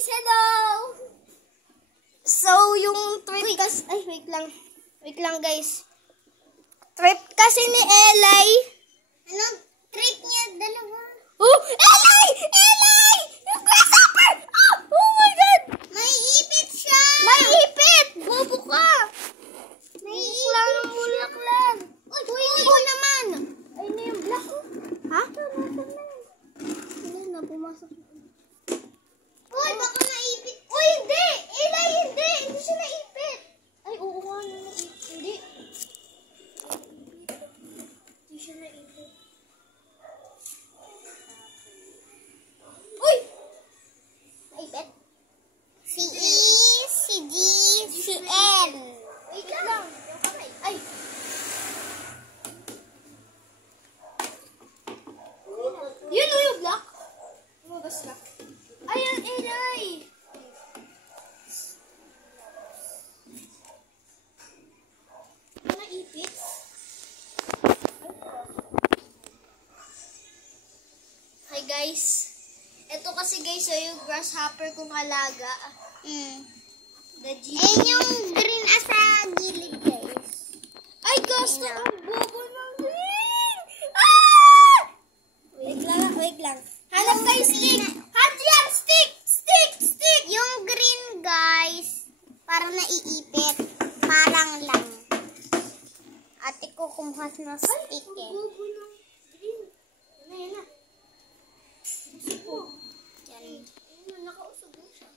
guys! Hello! So, yung trip kasi... Ay, wait lang. Wait lang, guys. Trip kasi ni Elay. Ano? Trip niya, dalawa. Oh! Elay! Elay! Yung grasshopper! Oh my God! May ipit siya! May ipit! Bobo ka! May Lang ipit ang bulak-lan. Uy, ito naman! Ay, na yung black ko. Ha? Wala na, pumasok. Uy, baka naipit. Uy, hindi! Elay, hindi! Hindi siya naipit. Ay, oo nga na naipit. Hindi. Hindi siya naipit. Uy! Naipit? Si E, si G, si N. Wait lang. Ay! Yun o yung black. Lumabas na. Ayan, Elay! Naipit? Hi guys. Ito kasi guys yung grasshopper kong alaga. The G. Ayun yung green sa gilid, guys. Ay, gusto ang bobo ng green! Ah! Wait lang. Hanap kayo stick! Hadrian, stick! Stick! Yung green, guys, parang naiipit. Parang lang. Ate ko kumuha na stick eh. Bobo ng green. Yan na. Yan. Ayun na, nakausog mo siya.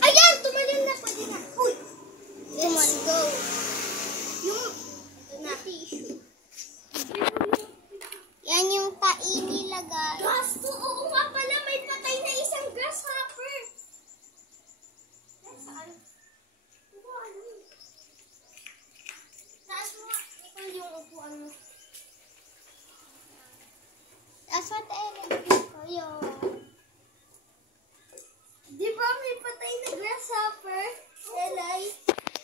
Ayan! Tumalon na. Pwede na. Uy! Come on, go. Yung... Ito na. Tissue. Yan yung pai nila, guys. Gasto! Oo nga pala. May patay na isang grasshopper. Saan? Ano? Taas mo nga. Ikaw yung upuan mo. Aswat kayo. Di ba may patay na grasshopper? Elay?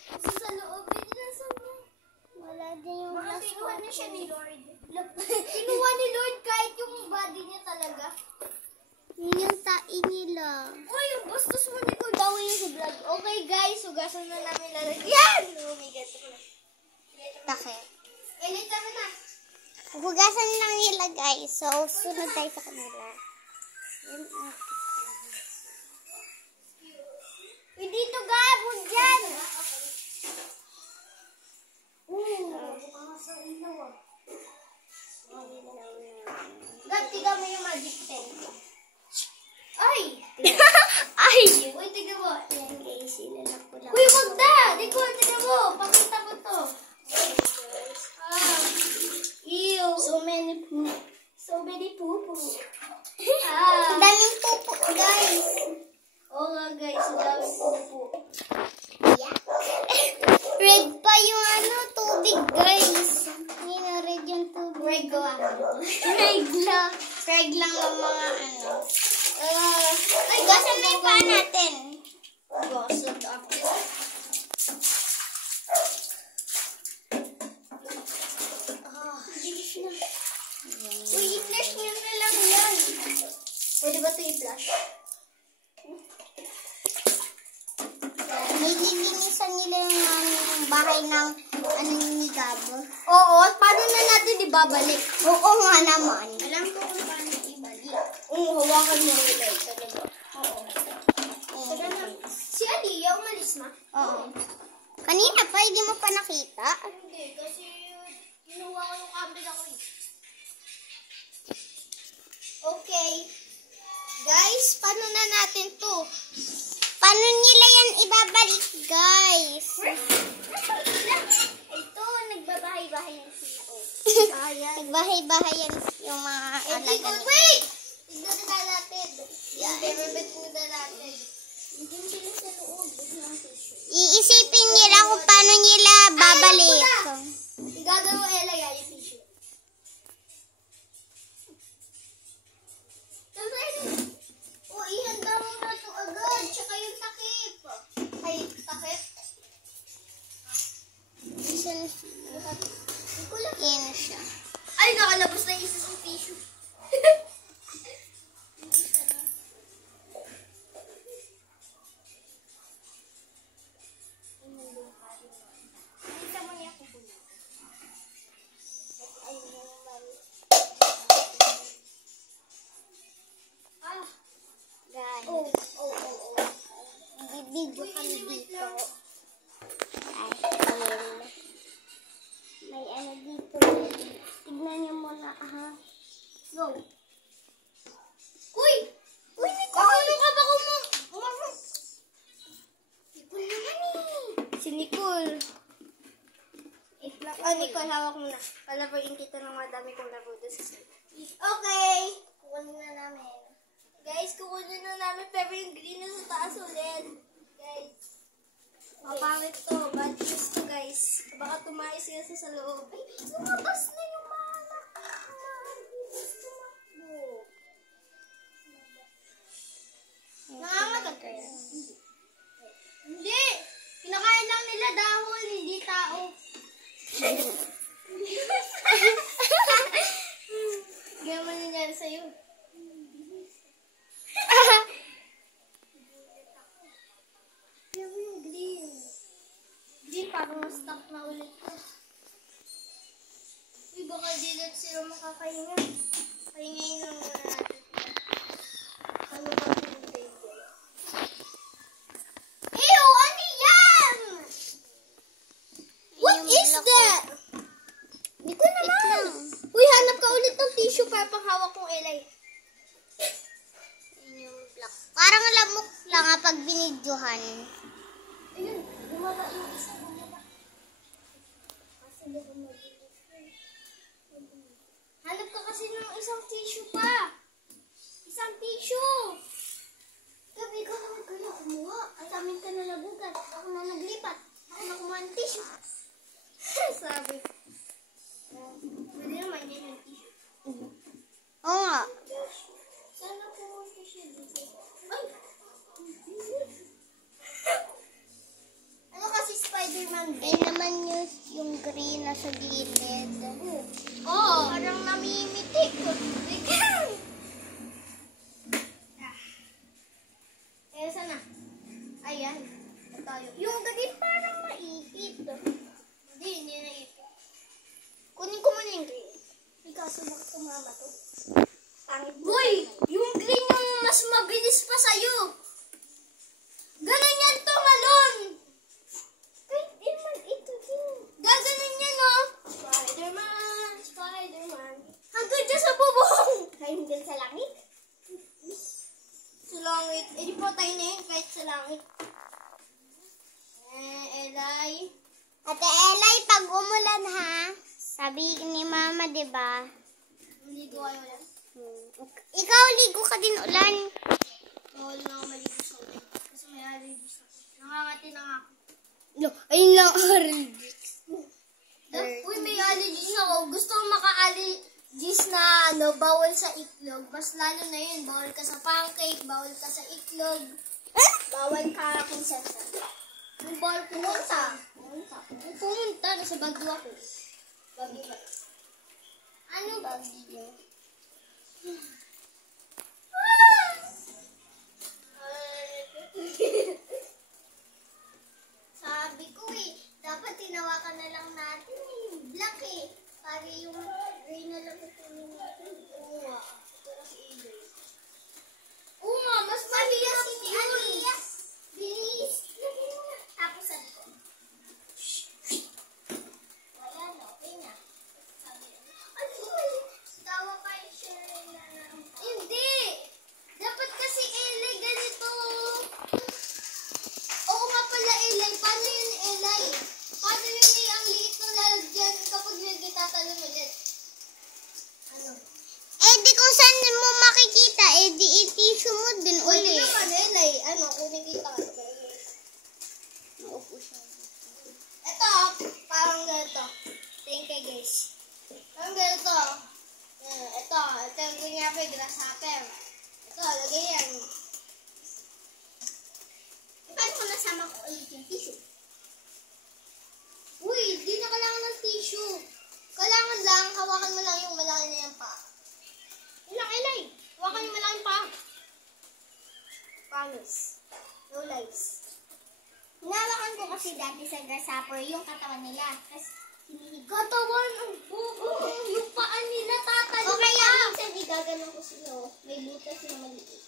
Kasi sa loob, hindi na sa loob. Wala din yung Baka kinuha na siya ni Lord. Kinuha ni Lord kahit yung body niya talaga. Yun yung tai nila. Uy, yung bastos mo ni Lord. Gawin yung sa vlog. Okay guys, hugasan na namin lalagyan. Oh my God. Bakit? Elay, tara na. Hugasan lang nila, guys. So, sunod tayo sa kanila. Yan ang Uy, dito gabon dyan. Gab, tiga mo yung magic pen. Ay! Ay! Uy, tiga mo. Yan, guys. Ilalak ko lang. Uy, wag na! Di ko, tiga mo. Pakita ko to. Ew. So many poop. So many poo-poo. Ang daming pupo, guys. Oo nga guys, ang dami poo-poo. Yeah. Red pa yung tubig, guys. Yun, red yung tubig. Regla. Reg lang ng mga Ay, Hugasan na yung paa natin. Gosod after. Uy, i-flash nyo na lang yan. Pwede ba ito i-flash? Nililinisan nila yung bahay ng ni Gabo. Oo, at paano na natin ibabalik? Oo nga naman. Alam ko kung paano ibalik. Hawakan mo yung light talaga. Oo. Taga na. Si Aliyah, umalis na? Oo. Kanina pa, hindi mo pa nakita. Hindi, kasi kinuha ko yung camera ko eh. Okay. Guys, paano na natin to? Paano nila yan ibabalik, guys? Ito, nagbabahay-bahay yung sito. Nagbahay-bahay yan yung mga alaga nila. Wait! Tignan na natin. Yan, i-rebet muna natin. Hindi sila sa loob. Iisipin nila kung paano nila babalik. Igagano mo, Ella, yung tissue. O, ihanda mo na ito agad. Tsaka yung takip. Ay, takip? Isa na siya. Ay, nakalabas na isa sa tissue. binidyo kami dito. Ay, ayun. May ano dito. Tignan niyo muna, ha? Go. Uy! Uy, Nicole! Ano ka ba Nicole naman eh. Si Nicole. Nicole, hawak mo na. Palabayin kita ng madami kong laro doon sa side. Okay. Kukunin na namin. Guys, kukunin na namin pero yung green na sa taas ulit. Guys. Mapangit to. Bad news to, guys. Baka tumayos sila sa loob. Ay, lumabas na yung malak. Nangangagat ka yan? Hindi! Kinakain lang nila dahon, hindi tao. Gano'n man nangyari sa'yo. Gano'n yung green. Green, parang na-stuck na ulit ko. Uy, baka di lang sila makakahinga. Pahingayin lang muna natin. Ano ba yung table? Ew! Ano yan? What is that? Dito naman. Uy, hanap ka ulit ng tissue para panghawak kong Elay. Yun yung block. Parang lamok lang pag binidyohan. Ayun, bumaba yung isa, bumaba. Kasi baka mag-ilis. Hanap ka kasi ng isang tissue pa. Isang tissue. Gabi ka naman kayo kumuha. At amin ka na nagugat. Ako na naglipat. Ako na kumuha ng tissue. Sabi. Pwede naman yan yung tissue. Oo nga. Sana kumuha ng tissue dito. Ay! Ano kasi Spider-Man? Ay naman yung green na sa gilid. Oo. Parang namimitik. Eh, sana? Ayan. Ito yung ganit parang maipit. Hindi naipit. Kunin ko muna yung green. Ikaw, baka sumama to. Uy! Yung green yung mas mabilis pa sa'yo. Ganun yan to, Malon! Spider-Man, ito din. Gaganon yan, oh. Spider-Man, Spider-Man. Hanggang dyan sa bubong. Hanggang sa langit. Sa langit. Eh, di po tayo na yun kahit sa langit. Elay. Ate Elay, pag umulan ha, sabi ni Mama, di ba? Maligo kayo lang. Ikaw, ligo ka din ulan. Bawal na ako maligo sa ulan. Kasi may allergies ako. Nangangati na nga ako. No, ayun lang allergies. Uy, may allergies ako. Gusto ko maka-allergies na bawal sa itlog. Mas lalo na yun. Bawal ka sa pancake, bawal ka sa itlog. Bawal ka kung saan. Yung bawal pumunta. Pumunta, nasa Baguio ako. Baguio. Ano Baguio? Sabi ko dapat tinawakan na lang natin yung black para yung gray na lang ituloy natin. Oo nga. Pero si Adrian. Oo nga, mas mahirap si Adrian. Bilis. Tapos sabi ko. Ayan, okay na. Sabi ko, tawa kayo siya na hindi. Dapat kasi Elay ganito. Oo nga pala, Elay. Paano yun, Elay? Paano yun ang liit ng lalagyan kapag nagtatalon ulit? Ano? Eh, di kung saan mo makikita, eh, di i-tissue mo din Pwede uli. naman, Elay. Ano, kung nakita ka. Naupo siya. Ito, parang ganito. Thank you, guys. Parang ganito. Ito yung kunyari, grasshopper. Ito, lagay yan. Paano ko nasama ko ulit yung tissue? Uy, di na kailangan ng tissue. Kailangan lang, hawakan mo lang yung malaki na yung paa. Ilang, Elay. Hawakan yung malaking paa. Promise. No lies. Hinawakan ko kasi dati sa grasshopper yung katawan nila. Tapos, katawan ang buo. Yung paa nila tatalon. O kaya, minsan igaganon ko sila. May butas na maliit.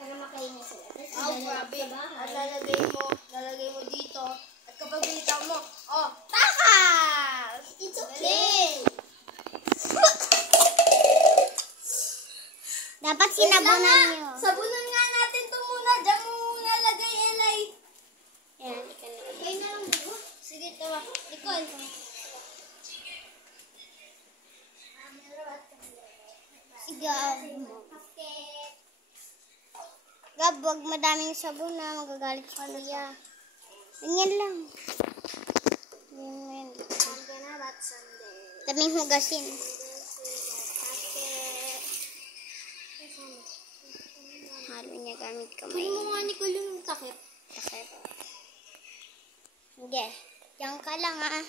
Para makainis sila. Tapos Oh, grabe. At lalagay mo dito. At kapag binitaw mo, oh, takas! It's okay. Dapat sinabunan nyo. Sabunan nga natin ito muna. Diyan mo muna lagay, Elay. Yan, ika na. Okay na lang, diba? Sige, tawa. Nicole. Gab. Gab, wag madaming sabon na. Magagalit si Kuya. Ganyan lang. Ganyan. Daming hugasin. Halo niya gamit kamay. Kunin mo nga, Nicole, yung takip. Takip. Sige. Diyan ka lang ah.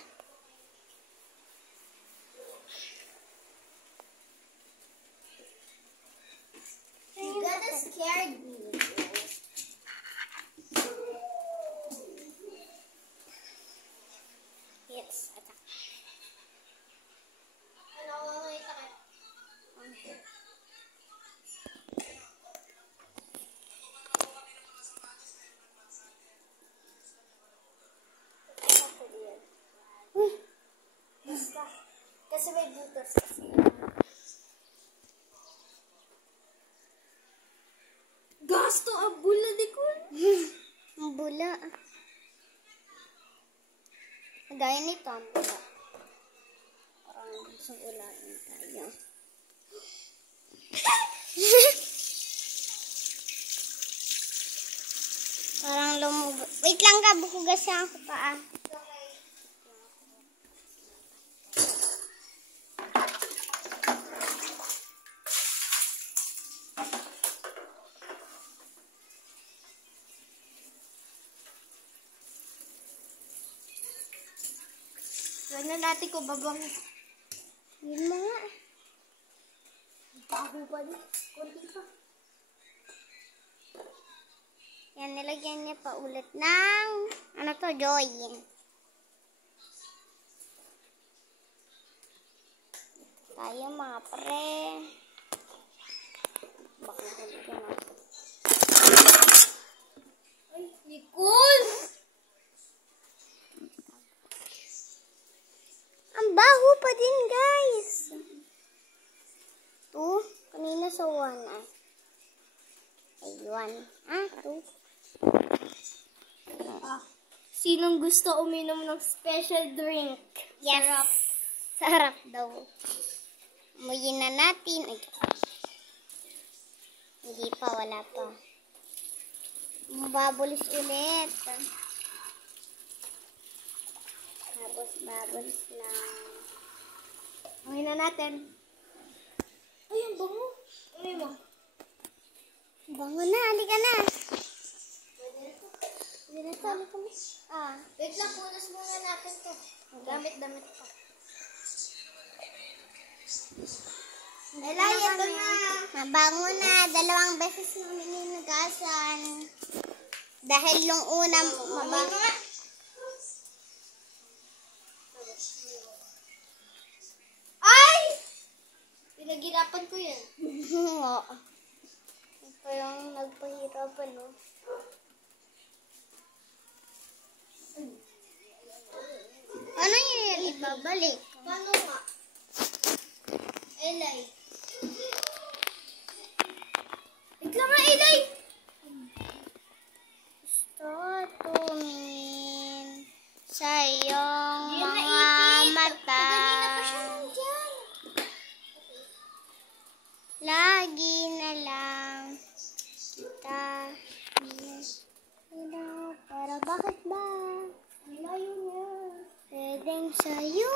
You gotta scared me. Yes. Atak. Ano ko nga yung takip? Basta. Kasi may butas kasi. Gasto ang bula di ko. Ang bula. Gaya nito ang bula. Parang gusto ulain tayo. Parang lumubo. Wait lang ka, bukugas siya ako pa ah. Ano natin ko babang. Yun mga. Bago pa din. Kunti pa. Yan, nilagyan niya pa ulit ng, ano to, Joy. Tayo mga pre. Baka nahulog yun ah. Ay, Nicole! Ang baho pa din, guys. Two. Kanina sa one, ah. Ay, one. Ah, two. Sinong gusto uminom ng special drink? Yes. Sarap daw. Umuyin na natin. Ay, hindi pa, wala pa. Babulis ulit. Babulis lang. Uminom na natin. Ay, ang bango. Uminom mo. Bango na, halika na. Hindi na tali kami. Ah, Wait lang, punas muna natin to. Gamit-damit pa. Elay, ito na. mabango na. 2 beses namin hinugasan. Dahil yung una, mabango. Ay! Pinagirapan ko yan. Oo. Ito yung nagpahirapan, no? Ano yun? Ibabalik. Paano nga? Elay. Wait lang nga, Elay! Gusto tumingin sa iyong Hindi na mga ipit. mata. Kanina pa siya nandyan. Lagi na lang kita. Pero bakit ba? Ang layo niya. Pwedeng sa'yo.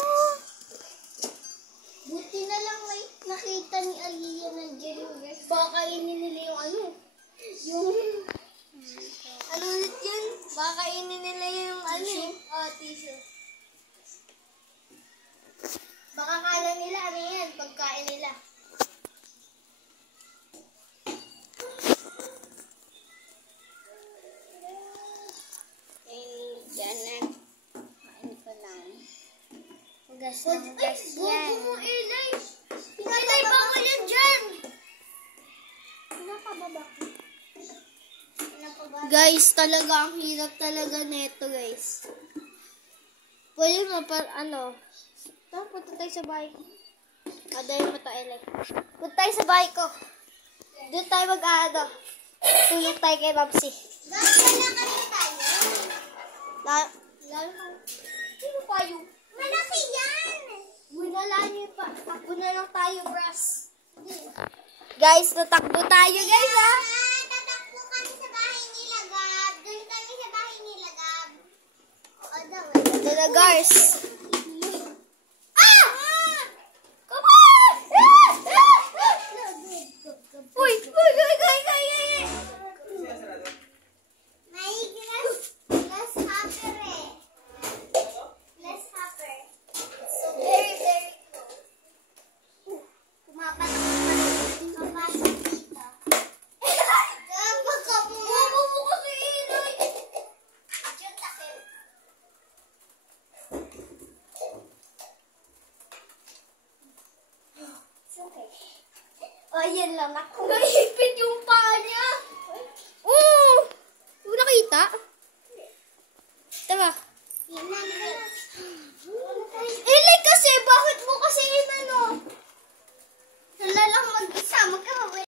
Buti na lang may nakita ni Aliyah nandiyan yung guys. Baka kainin nila yung ano. Yung... Ano ulit yun? Baka kainin nila yung ano eh. Oh, tissue. Baka kala nila ano yan, pagkain nila. Diyan na. Kain ko lang. Hugas na hugas yan. Bobo mo, Elay! Elay, bawal yan dyan! Nakababa. Guys, talaga ang hirap talaga neto, guys. Pwede mo punta tayo sa bahay ko. Dahil mo tayo like. Punta tayo sa bahay ko. Doon tayo tulog tayo kay Babsi. Gano'n kami tayo. Sino tayo? Malaki yan. Takbo na lang tayo, bras. Guys, natakbo tayo, guys, ha? Tatakbo kami sa bahay nila, Gab. Doon kami sa bahay nila, Gab. Oo daw. Ito na, guys. Come on! Uy! May glass hopper eh. Glass hopper. So, very, very cool. Papasok dito. Gab, baka mo. Bumo ko si Inoy. Yung takip. It's okay. Ayan lang ako. Naipit yung paa niya. Oo! Nakita? Diba? Yun na, Like kasi, bakit mo kasi inano? Sala lang mag-isa. Magkakawin.